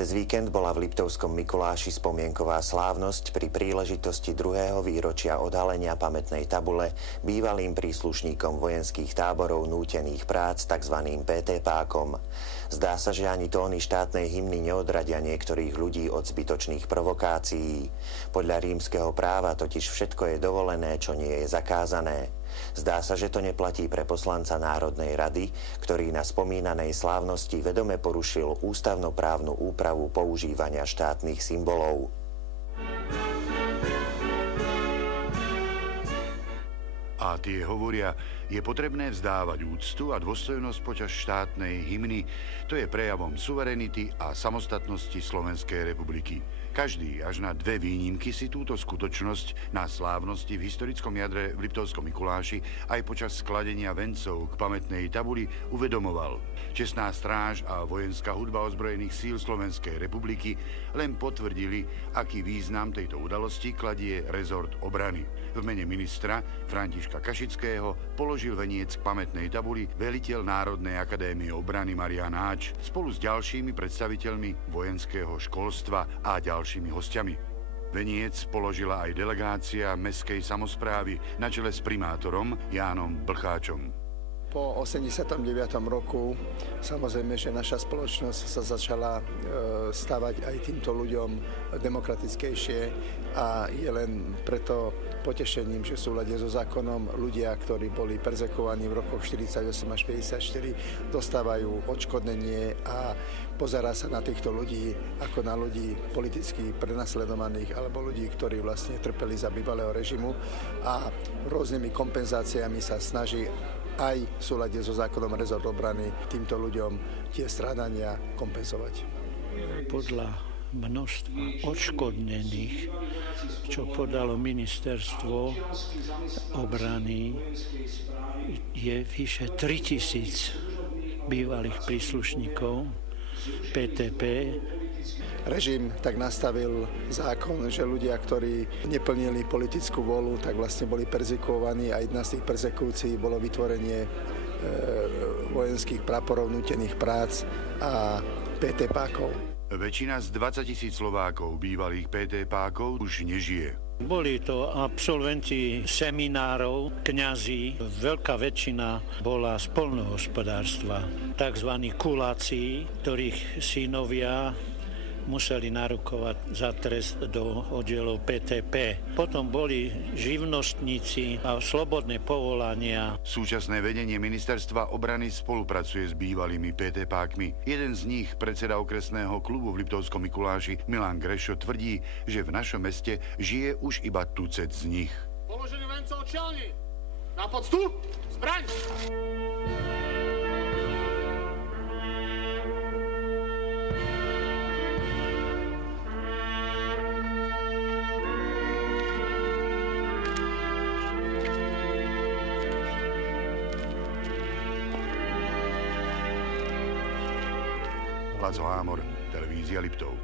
Cez víkend bola v Liptovskom Mikuláši spomienková slávnosť pri príležitosti 2. výročia odhalenia pamätnej tabule bývalým príslušníkom vojenských táborov nútených prác, tzv. PT-pákom. Zdá sa, že ani tóny štátnej hymny neodradia niektorých ľudí od zbytočných provokácií. Podľa rímskeho práva totiž všetko je dovolené, čo nie je zakázané. Zdá sa, že to neplatí pre poslanca Národnej rady, ktorý na spomínanej slávnosti vedome porušil ústavnoprávnu úpravu používania štátnych symbolov. A tie hovoria, je potrebné vzdávať úctu a dôstojnosť počas štátnej hymny. To je prejavom suverenity a samostatnosti Slovenskej republiky. Každý až na 2 výnimky si túto skutočnosť na slávnosti v historickom jadre v Liptovskom Mikuláši aj počas skladenia vencov k pamätnej tabuli uvedomoval. Čestná stráž a vojenská hudba ozbrojených síl Slovenskej republiky len potvrdili, aký význam tejto udalosti kladie rezort obrany. V mene ministra Františka Kašického položil veniec k pamätnej tabuli veliteľ Národnej akadémie obrany Marián Áč spolu s ďalšími predstaviteľmi vojenského školstva a ďalšími hostiami. Veniec položila aj delegácia mestskej samosprávy na čele s primátorom Jánom Blcháčom. Po 89. roku samozrejme, že naša spoločnosť sa začala stavať aj týmto ľuďom demokratickejšie a je len preto potešením, že v súlade so zákonom ľudia, ktorí boli perzekovaní v rokoch 48 až 54, dostávajú odškodnenie a pozerá sa na týchto ľudí ako na ľudí politicky prenasledovaných alebo ľudí, ktorí vlastne trpeli za bývalého režimu a rôznymi kompenzáciami sa snaží aj v súlade so zákonom rezort obrany týmto ľuďom tie strádania kompenzovať. Podľa množstva odškodnených, čo podalo ministerstvo obrany, je vyše 3000 bývalých príslušníkov PTP. Režim tak nastavil zákon, že ľudia, ktorí neplnili politickú vôľu, tak vlastne boli perzekvovaní a jedna z tých perzekúcií bolo vytvorenie vojenských praporov nútených prác a PT-pákov. Väčšina z 20 000 Slovákov bývalých PT-pákov už nežije. Boli to absolventi seminárov, kňazi. Veľká väčšina bola z poľnohospodárstva. Takzvaní kuláci, ktorých synovia museli narukovať za trest do oddielov PTP. Potom boli živnostníci a slobodné povolania. Súčasné vedenie ministerstva obrany spolupracuje s bývalými PT-pákmi. Jeden z nich, predseda okresného klubu v Liptovskom Mikuláši Milan Grešo, tvrdí, že v našom meste žije už iba tucet z nich. Položenie vencov čelní! Na poctu! Zbraň! Láco Hámor, televízia Liptov.